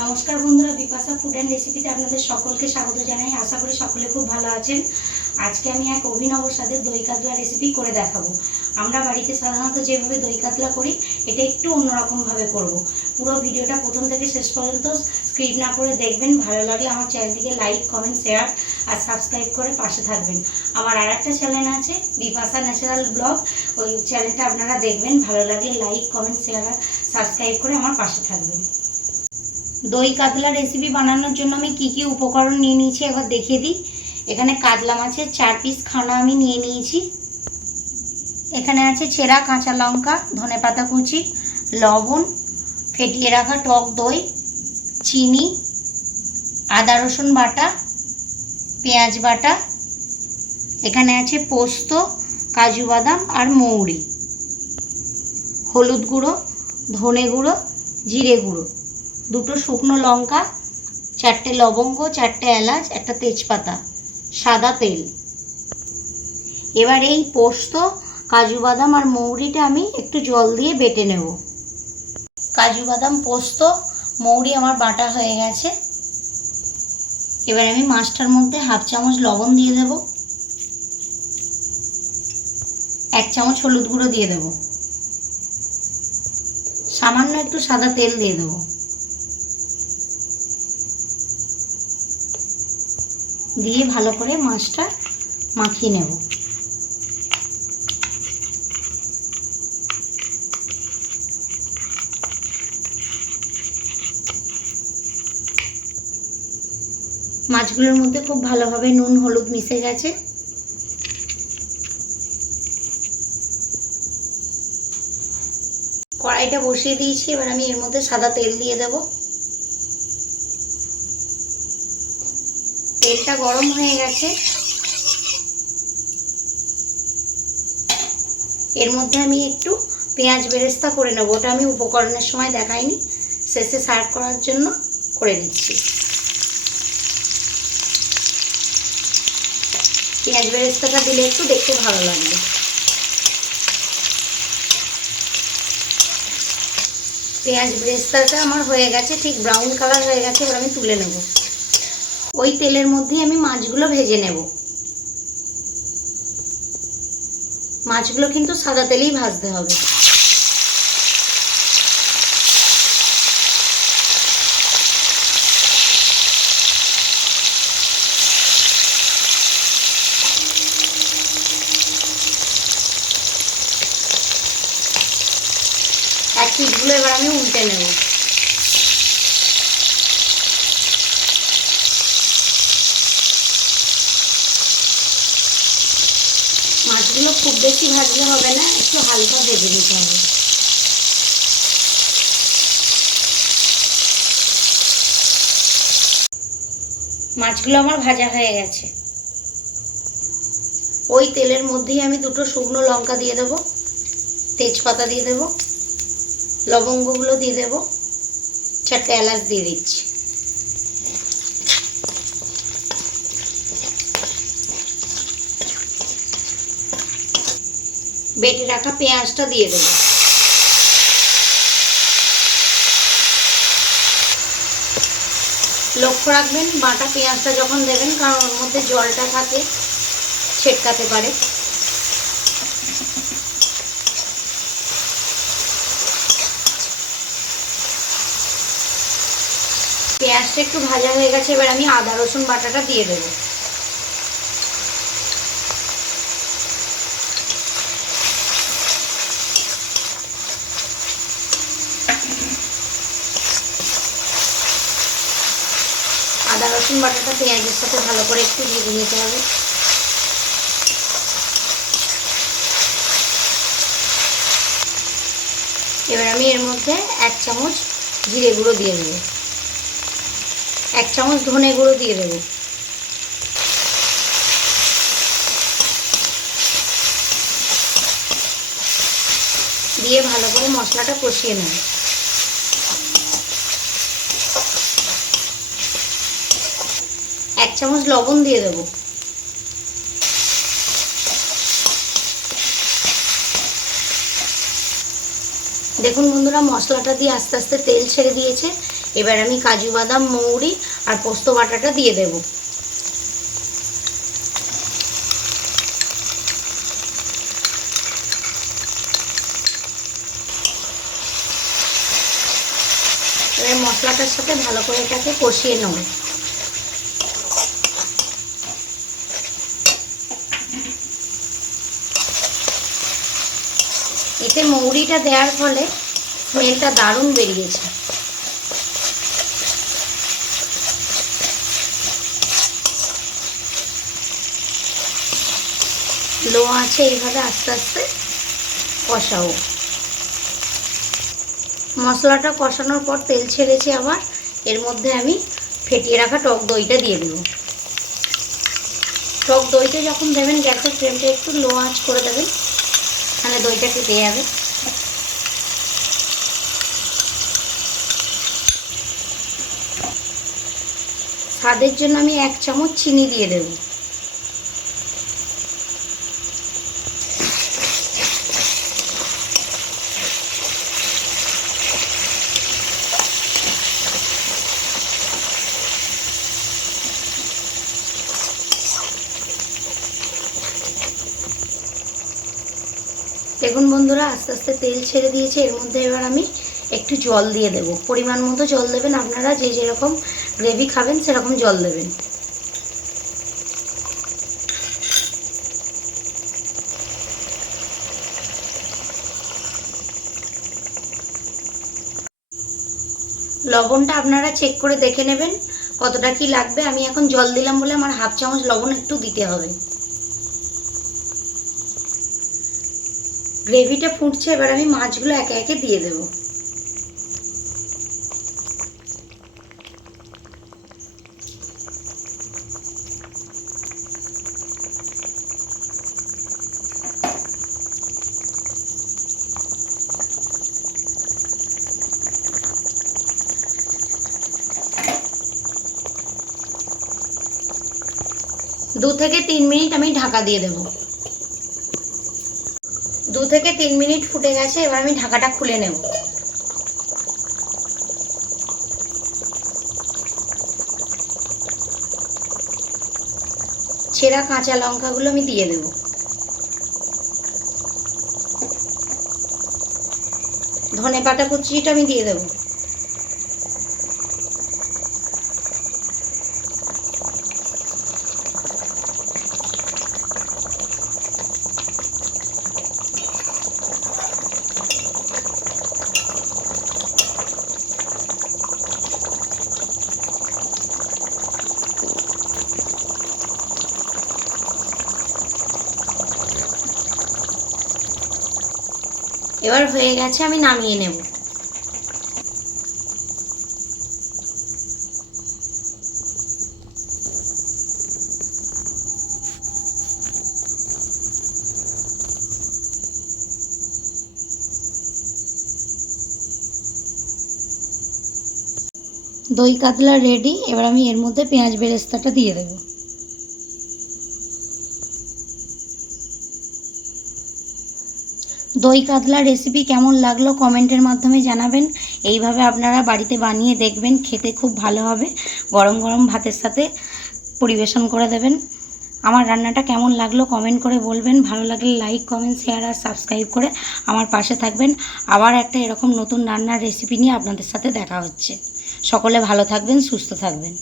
নমস্কার বন্ধুরা, Bipasha food and রেসিপিতে আপনাদের সকলকে স্বাগত জানাই। আশা করি সকলে খুব ভালো আছেন। আজকে আমি এক অভিনব স্বাদের দই কাতলা রেসিপি করে দেখাবো। আমরা বাড়িতে সাধারণত যেভাবে দই কাতলা করি, এটা একটু অন্যরকমভাবে করব। পুরো ভিডিওটা প্রথম থেকে শেষ পর্যন্ত স্ক্রিপ না করে দেখবেন। ভালো লাগলে আমার চ্যানেলটিকে লাইক, কমেন্ট, শেয়ার আর সাবস্ক্রাইব করে পাশে থাকবেন। আমার আর একটা চ্যানেল আছে, বিপাশা ন্যাচারাল ব্লগ, ওই চ্যানেলটা আপনারা দেখবেন। ভালো লাগলে লাইক, কমেন্ট, শেয়ার আর সাবস্ক্রাইব করে আমার পাশে থাকবেন। দই কাতলা রেসিপি বানানোর জন্য আমি কি কি উপকরণ নিয়ে নিয়েছি একবার দেখিয়ে দিই। এখানে কাতলা মাছের 4 পিস খানা আমি নিয়ে নিয়েছি। এখানে আছে ছেঁড়া কাঁচা লঙ্কা, ধনেপাতা কুচি, লবণ, ফেটিয়ে রাখা টক দই, চিনি, আদা রসুন বাটা, পেঁয়াজ বাটা। এখানে আছে পোস্ত, কাজু বাদাম আর মৌরি, হলুদ গুঁড়ো, ধনে গুঁড়ো, জিরে গুঁড়ো, 2টো শুকনো লঙ্কা, 4টে লবঙ্গ, 4টে এলাচ, একটা তেজপাতা, সাদা তেল। এবার এই পোস্ত, কাজু বাদাম আর মৌরিটা আমি একটু জল দিয়ে বেটে নেব। কাজু বাদাম, পোস্ত, মৌরি আমার বাটা হয়ে গেছে। এবার আমি মাছটার মধ্যে 1/2 চামচ লবণ দিয়ে দেব, 1 চামচ হলুদ গুঁড়ো দিয়ে দেব, সামান্য একটু সাদা তেল দিয়ে দেবো। দিয়ে ভালো করে মাছটা মাখিয়ে নেব। মাছগুলোর মধ্যে খুব ভালোভাবে নুন হলুদ মিশে গেছে। কড়াইটা বসিয়ে দিয়েছি। এবার আমি এর মধ্যে সাদা তেল দিয়ে দেব। তেলটা গরম হয়ে গেছে। এর মধ্যে আমি একটু পেঁয়াজ বেরেস্তা করে নেব। ওটা আমি উপকরণের সময় দেখাইনি, শেষে সার্ভ করার জন্য করে নিচ্ছি। পেঁয়াজ বেরেস্তাটা দিলে একটু দেখতে ভালো লাগবে। পেঁয়াজ বেরেস্তাটা আমার হয়ে গেছে, ঠিক ব্রাউন কালার হয়ে গেছে। এবার আমি তুলে নেব। ওই তেলের মধ্যেই আমি মাছগুলো ভেজে নেব। মাছগুলো কিন্তু সাদা তেলেই ভাজতে হবে। এক পিসগুলো এবার আমি উল্টে নেব। মাছগুলো খুব বেশি ভাজলে হবে না, একটু হালকা ভেজে নিতে হবে। মাছগুলো আমার ভাজা হয়ে গেছে। ওই তেলের মধ্যেই আমি 2টো শুকনো লঙ্কা দিয়ে দেব, তেজপাতা দিয়ে দেব, লবঙ্গগুলো দিয়ে দেব, 4টে এলাচ দিয়ে দিচ্ছি। বেটে রাখা পেঁয়াজটা দিয়ে দেব। লক্ষ্য রাখবেন বাটা পেঁয়াজটা যখন দেবেন, কারণ ওর মধ্যে জলটা থাকে, ছেটকাতে পারে। পেঁয়াজটা একটু ভাজা হয়ে গেছে। এবার আমি আদা রসুন বাটাটা দিয়ে দেবো। আদা রসুন বাটাটা পেঁয়াজের সাথে ভালো করে একটু ভেজে নিতে হবে। এবার আমি এর মধ্যে 1 চামচ জিরে গুঁড়ো দিয়ে দেবো, 1 চামচ ধনে গুঁড়ো দিয়ে দেবো, দিয়ে ভালো করে মশলাটা কষিয়ে নেব। 1 চামচ লবণ দিয়ে দেবো। দেখুন বন্ধুরা, মশলাটা দিয়ে আস্তে আস্তে তেল ছেড়ে দিয়েছে। এবার আমি কাজু বাদাম, মৌরি আর পোস্ত বাটাটা দিয়ে দেব। এবার মশলাটার সাথে ভালো করে এটাকে কষিয়ে নেব। এতে মৌরিটা দেওয়ার ফলে স্মেলটা দারুণ বেরিয়েছে। লো আছে এইভাবে আস্তে আস্তে কষাও। মশলাটা কষানোর পর তেল ছেড়েছে, আবার এর মধ্যে আমি ফেটিয়ে রাখা টক দইটা দিয়ে দেব। টক দইটা যখন দেবেন গ্যাসের ফ্লেমটা একটু লো আঁচ করে দেবেন, তাহলে দইটা কেটে যাবে। স্বাদের জন্য আমি 1 চামচ চিনি দিয়ে দেব। দেখুন বন্ধুরা, আস্তে আস্তে তেল ছেড়ে দিয়েছে। এর মধ্যে এবার আমি একটু জল দিয়ে দেব। পরিমাণ মতো জল দেবেন, আপনারা যে যেরকম গ্রেভি খাবেন সেরকম জল দেবেন। লবণটা আপনারা চেক করে দেখে নেবেন কতটা কি লাগবে। আমি এখন জল দিলাম বলে আমার 1/2 চামচ লবণ একটু দিতে হবে। গ্রেভিটা ফুটছে, এবার আমি মাছগুলো একে একে দিয়ে দেব। দু থেকে 3 মিনিট আমি ঢাকা দিয়ে দেব। 2 থেকে 3 মিনিট ফুটে গেছে, এবার আমি ঢাকাটা খুলে নেব। ছেঁড়া কাঁচা লঙ্কাগুলো আমি দিয়ে দেব। ধনেপাতা কুচিটা আমি দিয়ে দেব। এবার হয়ে গেছে, আমি নামিয়ে নেব। দই কাতলা রেডি। এবার আমি এর মধ্যে পেঁয়াজ বেরেস্তাটা দিয়ে দেব। দই কাতলা রেসিপি কেমন লাগলো কমেন্টের মাধ্যমে জানাবেন। এইভাবে আপনারা বাড়িতে বানিয়ে দেখবেন, খেতে খুব ভালো হবে। গরম গরম ভাতের সাথে পরিবেশন করে দেবেন। আমার রান্নাটা কেমন লাগলো কমেন্ট করে বলবেন। ভালো লাগলে লাইক, কমেন্ট, শেয়ার আর সাবস্ক্রাইব করে আমার পাশে থাকবেন। আবার একটা এরকম নতুন রান্নার রেসিপি নিয়ে আপনাদের সাথে দেখা হচ্ছে। সকলে ভালো থাকবেন, সুস্থ থাকবেন।